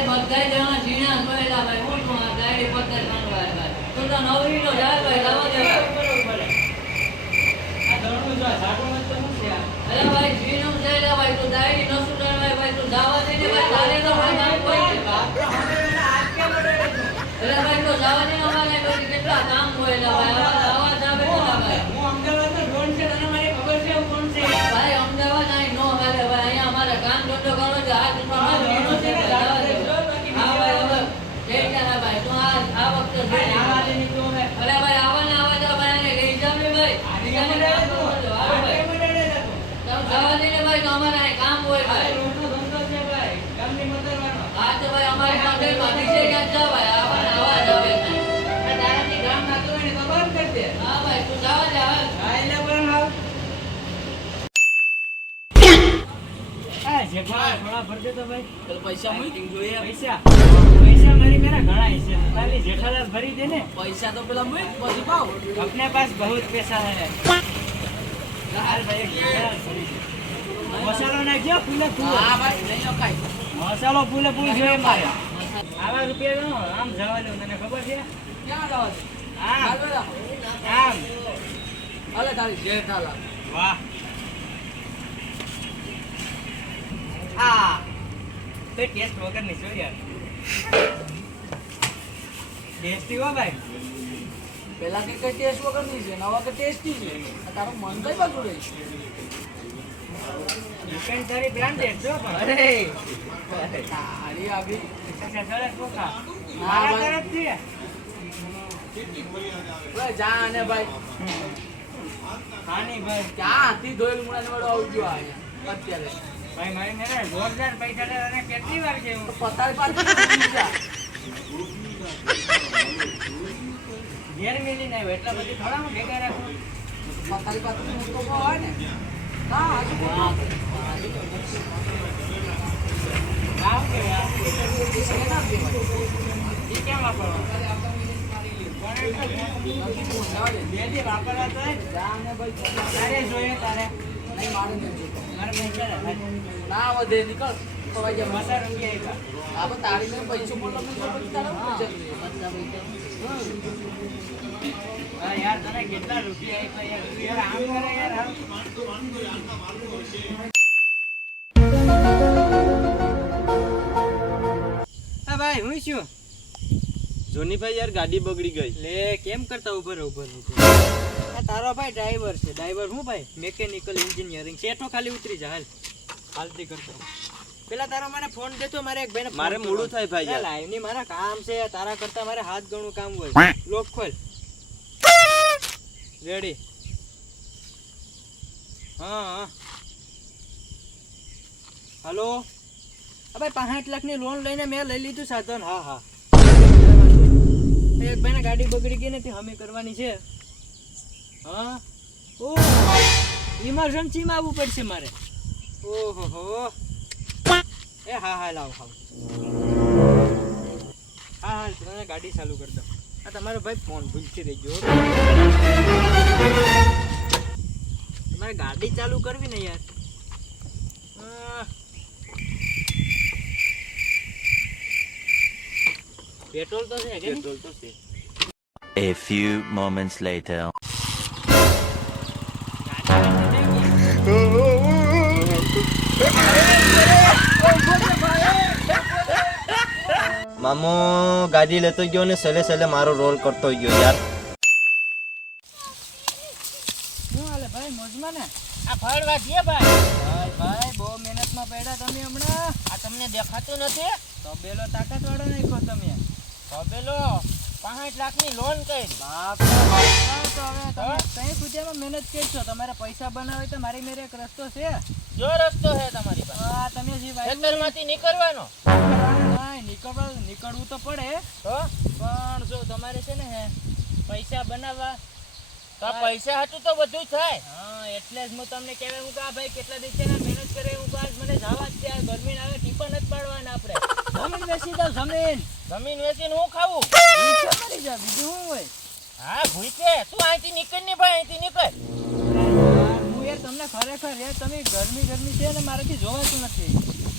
ભાઈ બધા જણા જીણા ગયેલા ભાઈ હું તો આ ગાડી પત્તર માંગવા ભાઈ તું તો નવરી નો જાય ભાઈ લાવો દે આ દોડનું જો સાટો મત તો શું છે અરે ભાઈ જીણું જયેલા ભાઈ તું ગાડી ન સુડાય ભાઈ તું દાવા દે ને ભાઈ તારે તો ભાઈ કામ કોઈ છે આજ કે મળે અરે ભાઈ તો જવા દે અમારે કોઈ કેટલા કામ હોયલા ભાઈ આવા આવે તો ભાઈ હું અમદાવાદનો ડોન છે તને મારી ખબર છે હું કોણ છે ભાઈ અમદાવાદ આઈ નો હાલે ભાઈ અહીંયા અમારે કામ ધંધો કરો છે આ તમારો જીણો છે કે જવા દે હા ભાઈ હવે કેતા ના ભાઈ તું આ વખતે આવા દે ની તું હવે અરે ભાઈ આવવાના આવા તો ભાઈ ને લઈ જાવ ને ભાઈ આજે મળે તો આજે મળે ને તો તમે જવા દે ને ભાઈ તો અમારે અહીં કામ હોય ભાઈ ભાઈ રોટનો ધંધો છે ભાઈ ગામની મતરવાનો હા તો ભાઈ અમારી પાસે માટી છે ક્યાં જા ભાઈ આવવાના આવા જ આવે આ તારાથી ગામ નાતો હોય ને તો બંધ કરી દે હા ભાઈ તું જવા દે હવે હા એટલે પણ હાવ આ જેઠા થોડા ભર દે તો ભાઈ તો પૈસા મૂકી જોઈએ પૈસા મારી મેરા ઘણા છે ખાલી જેઠાલાલ ભરી દે ને પૈસા તો પેલા મૂક પછી પાવ अपने पास बहुत पैसा है हाल भाई जेठालाल भरी दે મસાલો નાખ્યો ફૂલે ફૂલ હા ભાઈ નહીં અકાય મસાલો ફૂલે ફૂલ જોઈએ મારે આવા રૂપિયા નો આમ જવા દો તને ખબર છે ક્યાં જવા દે આમ હાલો રાખો આમ હાલે તારી જેઠાલા વાહ આ તો ટેસ્ટ વગર ની છો યાર ટેસ્ટી હો ભાઈ પેલા કે કઈ ટેસ્ટ વગર ની છે નવા કે ટેસ્ટી છે તારું મન કઈ બાજુ રહી દુકાન તારી બ્રાન્ડેડ છો પણ અરે તારી આવી અચ્છા સરસ કોકા હા, મારા ભાઈ. તરફથી ભાઈ જા ને ભાઈ હાની ભાઈ ક્યાં હાથી ધોયેલ મુણાને વાળો આવી ગયો અહીંયા અત્યારે ભાઈ મારી મેરે જોરદાર પૈસા લે અને કેટલી વાર છે તો પતાવી પાછી જા ઘેર મેલી ના એટલા બધી થોડા હું ભેગા રાખું પતાવી પાછી મૂકો હોય ને હા આજુ આવ કે યાર શેના બે ભાઈ ઈ કેમ વાપરવા બેદી વાપરવા તો જા ને ભાઈ તારે જોઈએ તારે નહીં મારે નહીં મારે પૈસા લે ના વધે નીકળ ખવાઈ જાય મસા રૂપિયા આવ્યા આપણે તારી ને પૈસો બોલો પછી તારા પૈસા હા યાર તને કેટલા રૂપિયા આપ્યા યાર તું યાર આમ કરે યાર આમ હા ભાઈ હું છું જોનીભાઈ યાર ગાડી બગડી ગઈ લે કેમ કરતા ઉપર આ તારો ભાઈ ડ્રાઈવર છે ડ્રાઈવર હું ભાઈ મેકેનિકલ એન્જિનિયરિંગ શેઠો ખાલી ઉતરી જા હાલતી કરતો પેલા તારો મને ફોન દેતો મારે એક ભાઈને મારે મોડું થાય ભાઈ યાર લાઈવ ની મારા કામ છે તારા કરતા મારે હાથ ગણું કામ હોય લોક ખોલ રેડી હા હલો ભાઈ 65 લાખ ની લોન લઈને મેં લઈ લીધું સાધન હા હા એક ભાઈને ગાડી બગડી ગઈ નથી હમે કરવાની છે હા ઓ ઇમરજન્સી માં આવવું પડશે મારે ઓહો હો એ હા હા લાવ ખાવ હા હા તમે ગાડી ચાલુ કરી દો આ તમારો ભાઈ ફોન ભૂલથી રહી ગયો તમારે ગાડી ચાલુ કરવી ને યાર પેટ્રોલ તો છે કે પેટ્રોલ તો છે A few moments later. મામો ગાડી લેતો ગયો ને સલે સલે મારો રોલ કરતો ગયો યાર શું હાલે ભાઈ મોજમાં ને આ ફળવા દે ભાઈ ભાઈ બહુ મહેનતમાં પડ્યા તમે હમણાં આ તમને દેખાતું નથી તબેલો તાકાત વાળો નાખ્યો તમે તબેલો 65 લાખની લોન કરી બાપ તો હવે તમે કઈ પૂજામાં મહેનત કરશો તમારે પૈસા બનાવે તો મારી મેરે એક રસ્તો છે જો રસ્તો છે તમારી પાસે હા તમે જે ખેતરમાંથી નીકળવાનો નીકળવું તો પડે તો પણ જો તમારે છે ને પૈસા બનાવવા તો પૈસા હતું તો બધું થાય હા એટલે જ હું તમને કહેવા હું કે આ ભાઈ કેટલા દિવસે મહેનત કરે હું આજ મને જવા જ ત્યાં ગરમી આવે ટીપા નથી પાડવાના આપણે જમીન વેચી દો જમીન વેચીને હું ખાવું મરી જા બીજું શું હોય હા ભૂઈકે તું અહીંથી નીકળ ને ભાઈ અહીંથી નીકળ હું યાર તમને ખરેખર યાર તમે ગરમી છે ને મારાથી જોવાતું નથી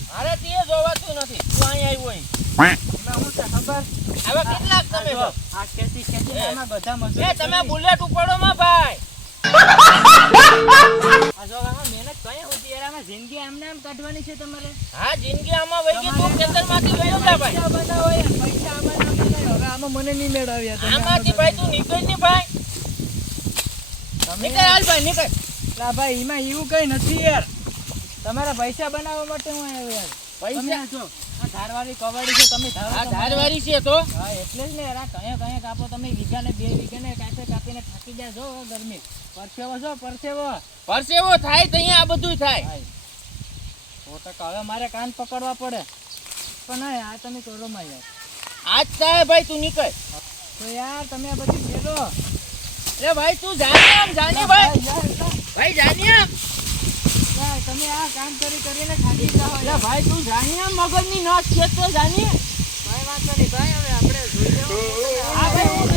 મારાથી એ જોવાતું નથી તું અહીં આવ્યો હોય એમાં હું છે ખબર? હવે કેટલાક તમે છો? આ ખેતી આમાં બધા મજૂરી એ તમે કરી. બુલેટ ઉપાડો માં ભાઈ. આ જો આમાં મહેનત કઈ હોતી યાર, આમાં જિંદગી આમને આમ કાઢવાની છે તમારે. હા જિંદગી આમાં વહી ગઈ તું ખેતરમાંથી ગયો જા ભાઈ. પૈસા બનાવો યાર, પૈસા આમાં આમ બનાવો. હવે આમાં મને નહીં મેળવ્યા તમે. આમાંથી ભાઈ તું નીકળ ની ભાઈ. નીકળ હાલ ભાઈ નીકળ. લા ભાઈ એમાં એવું કઈ નથી યાર, તમારા પૈસા બનાવવા માટે હું આવ્યો યાર. પૈસા? તમે આ જો, આ ધારવાળી કવાડી છે, તમે ધારો આ તો ધારવારી છે તો હા એટલે જ ને યાર, આ કયા કાપો તમે, વીઘાને 2 વીઘાને કાપીને થાકી જાય જો ગરમી. પરસેવો જો પરસેવો. પરસેવો થાય તો અહીંયા આ બધું થાય. ભાઈ સો ટકા હવે મારે કાન પકડવા પડે, પણ હા આ તમે કરો માં યાર. આજ થાય ભાઈ તું નીકળ. તો યાર તમે આ બધી મેલો. અરે ભાઈ તું જાની આમ જાની ભાઈ. યાર, ભાઈ જાની આમ. યાર, તમે આ કામ કરીને થાકી જાઓ અરે યાર. ભાઈ તું જાની આમ મગજની નસ છે તો જાની. ભાઈ વાંધો નહીં ભાઈ, હવે આપણે જોઈ લેવું. હા ભાઈ હું